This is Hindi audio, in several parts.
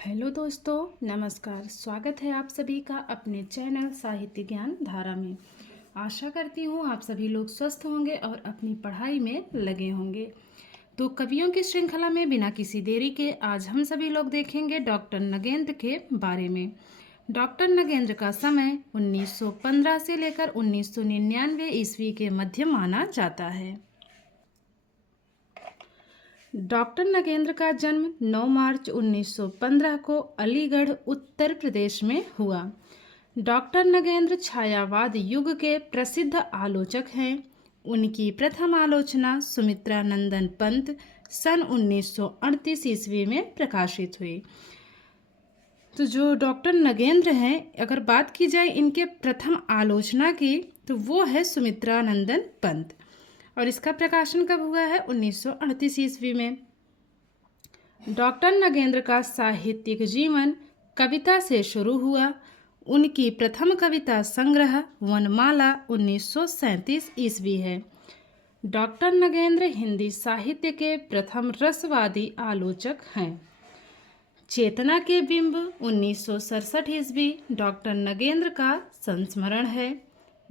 हेलो दोस्तों, नमस्कार। स्वागत है आप सभी का अपने चैनल साहित्य ज्ञान धारा में। आशा करती हूँ आप सभी लोग स्वस्थ होंगे और अपनी पढ़ाई में लगे होंगे। तो कवियों की श्रृंखला में बिना किसी देरी के आज हम सभी लोग देखेंगे डॉक्टर नगेंद्र के बारे में। डॉक्टर नगेंद्र का समय 1915 से लेकर 1999 ईस्वी के मध्य माना जाता है। डॉक्टर नगेंद्र का जन्म 9 मार्च 1915 को अलीगढ़ उत्तर प्रदेश में हुआ। डॉक्टर नगेंद्र छायावाद युग के प्रसिद्ध आलोचक हैं। उनकी प्रथम आलोचना सुमित्रा नंदन पंत सन 1938 ईस्वी में प्रकाशित हुई। तो जो डॉक्टर नगेंद्र हैं, अगर बात की जाए इनके प्रथम आलोचना की, तो वो है सुमित्रा नंदन पंत, और इसका प्रकाशन कब हुआ है? 1938 ईस्वी में। डॉक्टर नगेंद्र का साहित्यिक जीवन कविता से शुरू हुआ। उनकी प्रथम कविता संग्रह वनमाला 1937 ईस्वी है। डॉक्टर नगेंद्र हिंदी साहित्य के प्रथम रसवादी आलोचक हैं। चेतना के बिंब 1967 ईस्वी डॉक्टर नगेंद्र का संस्मरण है।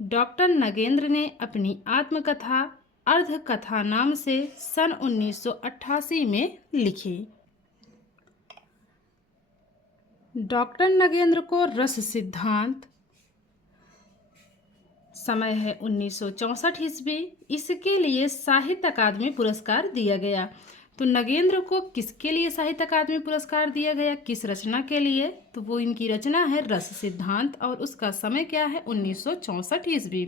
डॉक्टर नगेंद्र ने अपनी आत्मकथा अर्धकथा नाम से सन 1988 में लिखी। डॉक्टर नगेंद्र को रस सिद्धांत, समय है 1964 ईस्वी, इसके लिए साहित्य अकादमी पुरस्कार दिया गया। तो नगेंद्र को किसके लिए साहित्य अकादमी पुरस्कार दिया गया, किस रचना के लिए? तो वो इनकी रचना है रस सिद्धांत, और उसका समय क्या है? 1964 ईस्वी।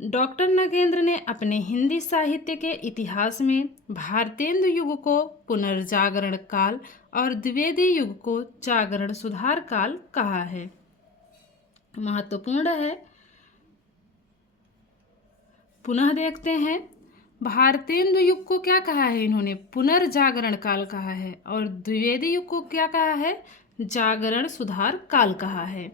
डॉक्टर नगेंद्र ने अपने हिंदी साहित्य के इतिहास में भारतेंदु युग को पुनर्जागरण काल और द्विवेदी युग को जागरण सुधार काल कहा है। महत्वपूर्ण है, पुनः देखते हैं। भारतेंदु युग को क्या कहा है इन्होंने? पुनर्जागरण काल कहा है। और द्विवेदी युग को क्या कहा है? जागरण सुधार काल कहा है।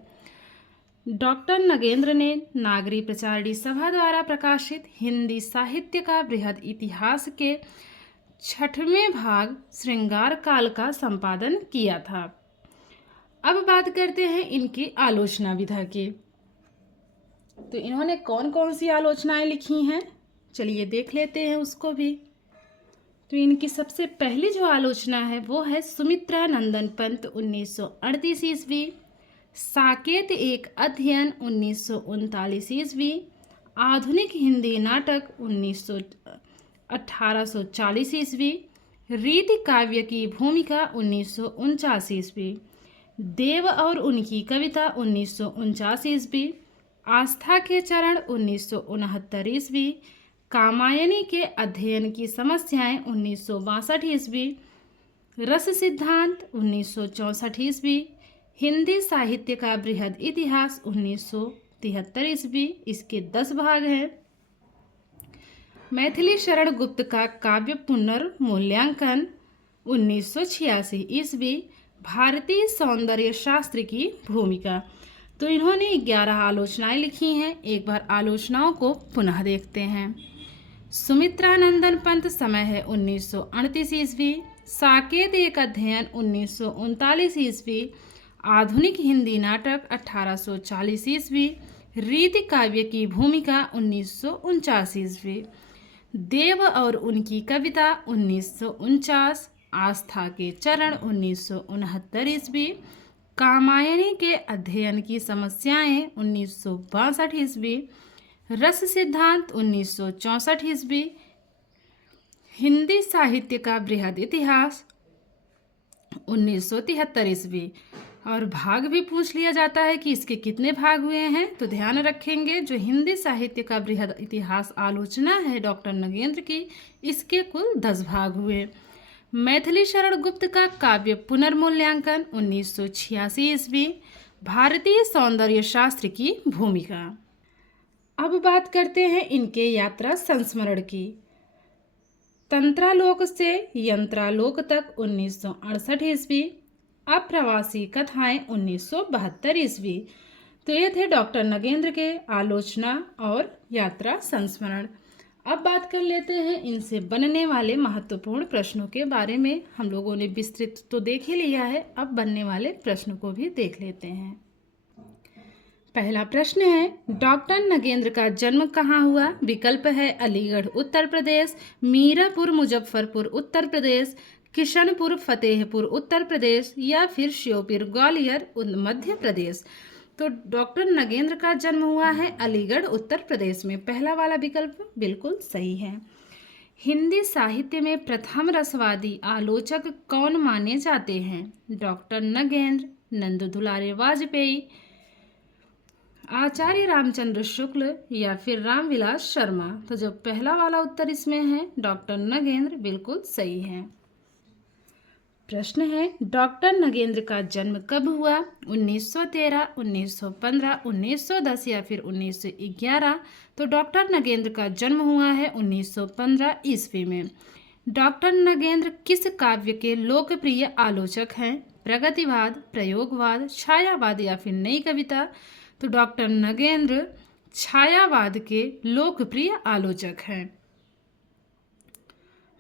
डॉक्टर नगेंद्र ने नागरी प्रचारणी सभा द्वारा प्रकाशित हिंदी साहित्य का बृहद इतिहास के 6वें भाग श्रृंगार काल का संपादन किया था। अब बात करते हैं इनकी आलोचना विधा की। तो इन्होंने कौन कौन सी आलोचनाएं लिखी हैं, चलिए देख लेते हैं उसको भी। तो इनकी सबसे पहली जो आलोचना है वो है सुमित्रा नंदन पंत 1938 ईस्वी, साकेत एक अध्ययन 1939 ईस्वी, आधुनिक हिंदी नाटक 1840 ईस्वी, रीति काव्य की भूमिका 1949 ईस्वी, देव और उनकी कविता 1949 ईस्वी, आस्था के चरण 1969 ईस्वी, कामायनी के अध्ययन की समस्याएं 1962 ईस्वी, रस सिद्धांत 1964 ईस्वी, हिंदी साहित्य का बृहद इतिहास 1973 ईस्वी। इसके 10 भाग हैं। मैथिली शरण गुप्त का काव्य पुनर्मूल्यांकन 1986 ईस्वी, भारतीय सौंदर्य शास्त्र की भूमिका। तो इन्होंने 11 आलोचनाएं लिखी हैं। एक बार आलोचनाओं को पुनः देखते हैं। सुमित्रा नंदन पंत, समय है 1938 ईस्वी, साकेत एक अध्ययन 1939 ईस्वी, आधुनिक हिंदी नाटक 1840 ईस्वी, रीति काव्य की भूमिका 1949 ईस्वी, देव और उनकी कविता 1949, आस्था के चरण 1969 ईस्वी, कामायनी के अध्ययन की समस्याएं 1962 ईस्वी, रस सिद्धांत 1964 ईस्वी, हिंदी साहित्य का बृहद इतिहास 1973 ईस्वी। और भाग भी पूछ लिया जाता है कि इसके कितने भाग हुए हैं। तो ध्यान रखेंगे, जो हिंदी साहित्य का बृहद इतिहास आलोचना है डॉक्टर नगेंद्र की, इसके कुल 10 भाग हुए। मैथिली शरण गुप्त का काव्य पुनर्मूल्यांकन 1986 ईस्वी, भारतीय सौंदर्य शास्त्र की भूमिका। अब बात करते हैं इनके यात्रा संस्मरण की। तंत्रालोक से यंत्रालोक तक 1968 ईस्वी, अप्रवासी कथाएं 1972 ईस्वी। तो ये थे डॉक्टर नगेंद्र के आलोचना और यात्रा संस्मरण। अब बात कर लेते हैं इनसे बनने वाले महत्वपूर्ण प्रश्नों के बारे में। हम लोगों ने विस्तृत तो देख ही लिया है, अब बनने वाले प्रश्नों को भी देख लेते हैं। पहला प्रश्न है, डॉक्टर नगेंद्र का जन्म कहाँ हुआ? विकल्प है अलीगढ़ उत्तर प्रदेश, मीरापुर मुजफ्फरपुर उत्तर प्रदेश, किशनपुर फतेहपुर उत्तर प्रदेश या फिर श्योपुर ग्वालियर मध्य प्रदेश। तो डॉक्टर नगेंद्र का जन्म हुआ है अलीगढ़ उत्तर प्रदेश में। पहला वाला विकल्प बिल्कुल सही है। हिंदी साहित्य में प्रथम रसवादी आलोचक कौन माने जाते हैं? डॉक्टर नगेंद्र, नंद दुलारे वाजपेयी, आचार्य रामचंद्र शुक्ल या फिर रामविलास शर्मा। तो जो पहला वाला उत्तर इसमें है डॉक्टर नगेंद्र, बिल्कुल सही है। प्रश्न है, डॉक्टर नगेंद्र का जन्म कब हुआ? 1913, 1915, 1910 या फिर 1911। तो डॉक्टर नगेंद्र का जन्म हुआ है 1915 ईस्वी में। डॉक्टर नगेंद्र किस काव्य के लोकप्रिय आलोचक हैं? प्रगतिवाद, प्रयोगवाद, छायावाद या फिर नई कविता। तो डॉक्टर नगेंद्र छायावाद के लोकप्रिय आलोचक हैं।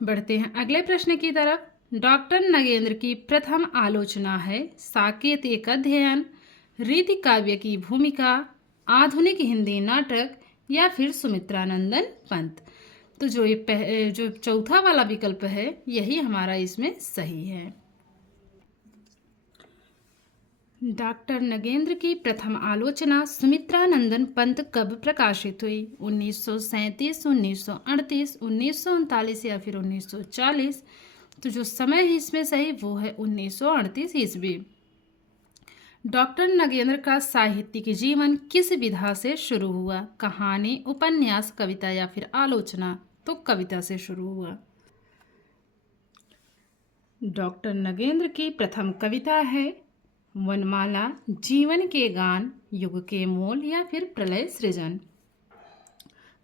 बढ़ते हैं अगले प्रश्न की तरफ। डॉक्टर नगेंद्र की प्रथम आलोचना है साकेत एक अध्ययन, रीति काव्य की भूमिका, आधुनिक हिंदी नाटक या फिर सुमित्रानंदन पंत। तो जो चौथा वाला विकल्प है यही हमारा इसमें सही है। डॉक्टर नगेंद्र की प्रथम आलोचना सुमित्रानंदन पंत कब प्रकाशित हुई? 1937, 1938, 1939 या फिर 1940। तो जो समय है इसमें सही वो है 1938 ईस्वी। डॉक्टर नगेंद्र का साहित्यिक जीवन किस विधा से शुरू हुआ? कहानी, उपन्यास, कविता या फिर आलोचना। तो कविता से शुरू हुआ। डॉक्टर नगेंद्र की प्रथम कविता है वनमाला, जीवन के गान, युग के मोल या फिर प्रलय सृजन।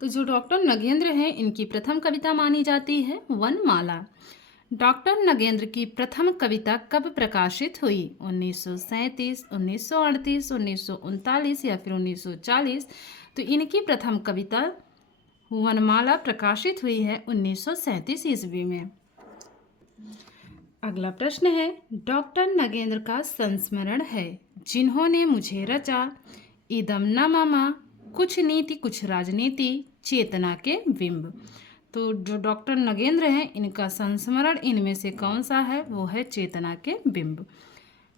तो जो डॉक्टर नगेंद्र हैं इनकी प्रथम कविता मानी जाती है वनमाला। डॉक्टर नगेंद्र की प्रथम कविता कब प्रकाशित हुई? 1937, 1938, 1939 या फिर 1940। तो इनकी प्रथम कविता वनमाला प्रकाशित हुई है 1937 ईस्वी में। अगला प्रश्न है, डॉक्टर नगेंद्र का संस्मरण है जिन्होंने मुझे रचा, इदम न ममा, कुछ नीति कुछ राजनीति, चेतना के बिंब। तो जो डॉक्टर नगेंद्र हैं इनका संस्मरण इनमें से कौन सा है? वो है चेतना के बिंब।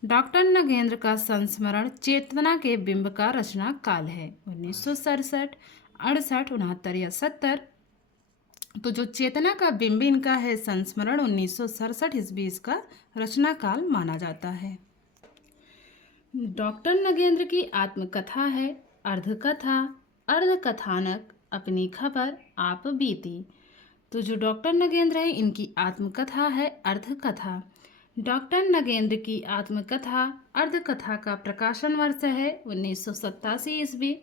डॉक्टर नगेंद्र का संस्मरण चेतना के बिंब का रचना काल है 1967, 68, 69 या 70। तो जो चेतना का बिंब इनका है संस्मरण 1967 ईस्वी इसका रचना काल माना जाता है। डॉक्टर नगेंद्र की आत्मकथा है अर्धकथा, अर्धकथानक, अपनी खबर, आप बीती। तो जो डॉक्टर नगेंद्र है इनकी आत्मकथा है अर्धकथा। डॉक्टर नगेंद्र की आत्मकथा अर्धकथा का प्रकाशन वर्ष है 1987 ईस्वी,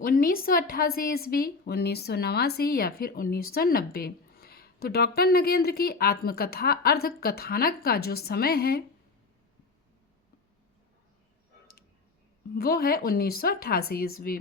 1988 ईस्वी, 1989 या फिर 1990। तो डॉक्टर नगेंद्र की आत्मकथा अर्धकथानक का जो समय है वो है 1988 ईस्वी।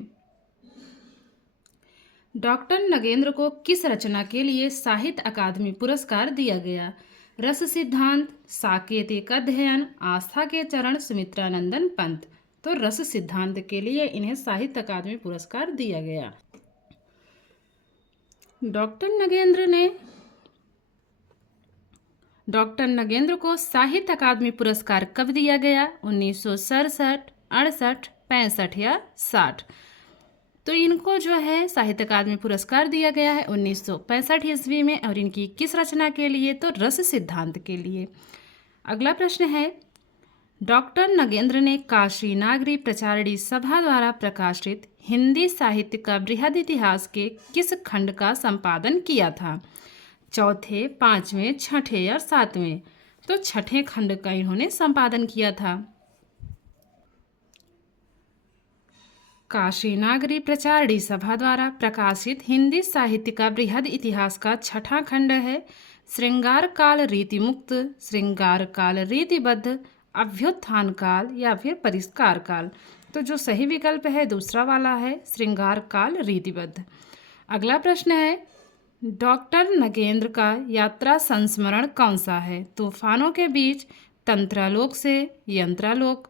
डॉक्टर नगेंद्र को किस रचना के लिए साहित्य अकादमी पुरस्कार दिया गया? रस सिद्धांत, साकेत एक अध्ययन, आस्था के चरण, सुमित्रानंदन पंत। तो रस सिद्धांत के लिए इन्हें साहित्य अकादमी पुरस्कार दिया गया। डॉक्टर नगेंद्र को साहित्य अकादमी पुरस्कार कब दिया गया? 1967, 68, 65 या 60। तो इनको जो है साहित्य अकादमी पुरस्कार दिया गया है 1965 ईस्वी में। और इनकी किस रचना के लिए? तो रस सिद्धांत के लिए। अगला प्रश्न है, डॉक्टर नगेंद्र ने काशी नागरी प्रचारिणी सभा द्वारा प्रकाशित हिंदी साहित्य का बृहद इतिहास के किस खंड का संपादन किया था? चौथे, पांचवें, छठे या सातवें। तो छठे खंड का इन्होंने संपादन किया था। काशी नागरी प्रचारिणी सभा द्वारा प्रकाशित हिंदी साहित्य का बृहद इतिहास का छठा खंड है श्रृंगार काल रीतिमुक्त, श्रृंगार काल रीतिबद्ध, अभ्युत्थान काल या फिर परिष्कार काल। तो जो सही विकल्प है दूसरा वाला है श्रृंगार काल रीतिबद्ध। अगला प्रश्न है, डॉक्टर नगेंद्र का यात्रा संस्मरण कौन सा है? तूफानों के बीच, तंत्रालोक से यंत्रालोक,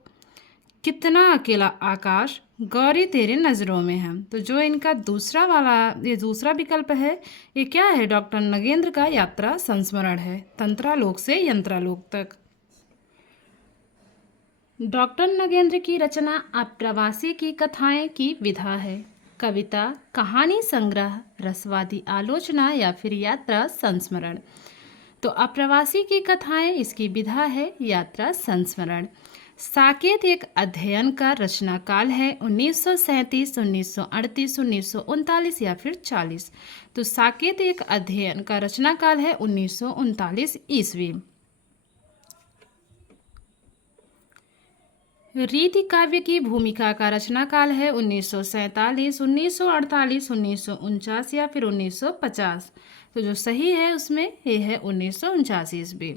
कितना अकेला आकाश, गौरी तेरे नज़रों में है। तो जो इनका दूसरा वाला ये दूसरा विकल्प है, ये क्या है? डॉक्टर नगेंद्र का यात्रा संस्मरण है, तंत्रालोक से यंत्रालोक तक। डॉक्टर नगेंद्र की रचना अप्रवासी की कथाएं की विधा है। कविता, कहानी संग्रह, रसवादी आलोचना या फिर यात्रा संस्मरण। तो अप्रवासी की कथाएं इसकी विधा है यात्रा संस्मरण। साकेत एक अध्ययन का रचना काल है 1937, 1938, 1939 या फिर 40। तो साकेत एक अध्ययन का रचना काल है 1939 ईस्वी। रीति काव्य की भूमिका का रचना काल है 1947, 1948, 1949 या फिर 1950। तो जो सही है उसमें ये है 1949 ईस्वी।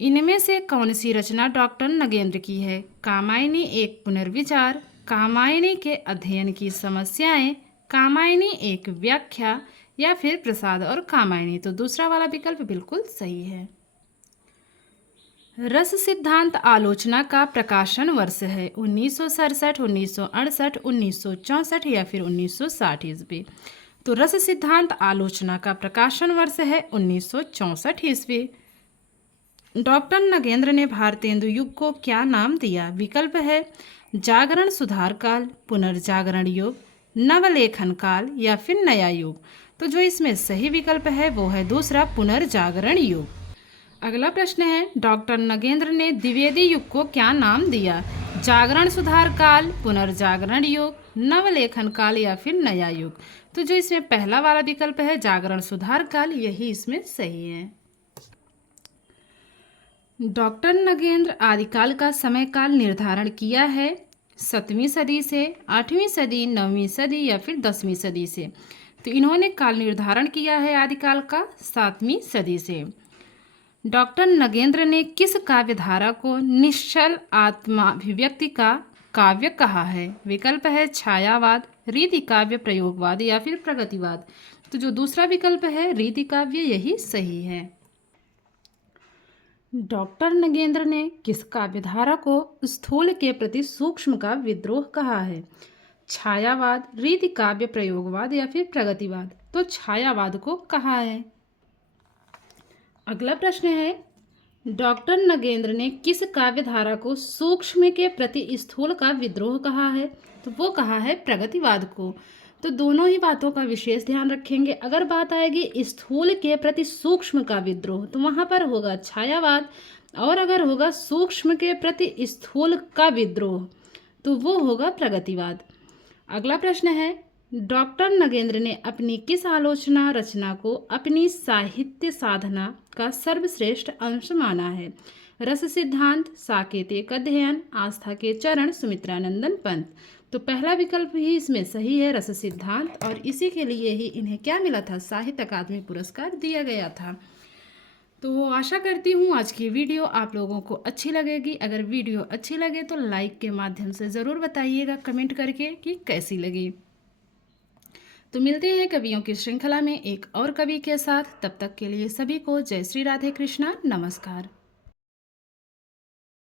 इनमें से कौन सी रचना डॉक्टर नगेंद्र की है? कामायनी एक पुनर्विचार, कामायनी के अध्ययन की समस्याएं, कामायनी एक व्याख्या या फिर प्रसाद और कामायनी। तो दूसरा वाला विकल्प बिल्कुल सही है। रस सिद्धांत आलोचना का प्रकाशन वर्ष है 1967, 1968, 1964 या फिर 1960 ईस्वी। तो रस सिद्धांत आलोचना का प्रकाशन वर्ष है 1964 ईस्वी। डॉक्टर नगेंद्र ने भारतेंदु युग को क्या नाम दिया? विकल्प है जागरण सुधार काल, पुनर्जागरण युग, नवलेखन काल या फिर नया युग। तो जो इसमें सही विकल्प है वो है दूसरा, पुनर्जागरण युग। अगला प्रश्न है डॉक्टर नगेंद्र ने द्विवेदी युग को क्या नाम दिया? जागरण सुधार काल, पुनर्जागरण युग, नवलेखन काल या फिर नया युग। तो जो इसमें पहला वाला विकल्प है जागरण सुधार काल, यही इसमें सही है। डॉक्टर नगेंद्र आदिकाल का समय काल निर्धारण किया है 7वीं सदी से, 8वीं सदी, 9वीं सदी या फिर 10वीं सदी से। तो इन्होंने काल निर्धारण किया है आदिकाल का 7वीं सदी से। डॉक्टर नगेंद्र ने किस काव्य धारा को निश्चल आत्माभिव्यक्ति का काव्य कहा है? विकल्प है छायावाद, रीति काव्य, प्रयोगवाद या फिर प्रगतिवाद। तो जो दूसरा विकल्प है रीति काव्य, यही सही है। डॉक्टर नगेंद्र ने किस काव्य धारा को स्थूल के प्रति सूक्ष्म का विद्रोह कहा है? छायावाद, रीति काव्य, प्रयोगवाद या फिर प्रगतिवाद। तो छायावाद को कहा है। अगला प्रश्न है डॉक्टर नगेंद्र ने किस काव्य धारा को सूक्ष्म के प्रति स्थूल का विद्रोह कहा है? तो वो कहा है प्रगतिवाद को। तो दोनों ही बातों का विशेष ध्यान रखेंगे। अगर बात आएगी स्थूल के प्रति सूक्ष्म का विद्रोह तो वहाँ पर होगा छायावाद, और अगर होगा सूक्ष्म के प्रति स्थूल का विद्रोह तो वो होगा प्रगतिवाद। अगला प्रश्न है डॉक्टर नगेंद्र ने अपनी किस आलोचना रचना को अपनी साहित्य साधना का सर्वश्रेष्ठ अंश माना है? रस सिद्धांत, साकेत एक अध्ययन, आस्था के चरण, सुमित्रानंदन पंत। तो पहला विकल्प ही इसमें सही है, रस सिद्धांत, और इसी के लिए ही इन्हें क्या मिला था? साहित्य अकादमी पुरस्कार दिया गया था। तो आशा करती हूँ आज की वीडियो आप लोगों को अच्छी लगेगी। अगर वीडियो अच्छी लगे तो लाइक के माध्यम से ज़रूर बताइएगा कमेंट करके कि कैसी लगी। तो मिलते हैं कवियों की श्रृंखला में एक और कवि के साथ। तब तक के लिए सभी को जय श्री राधे कृष्णा, नमस्कार।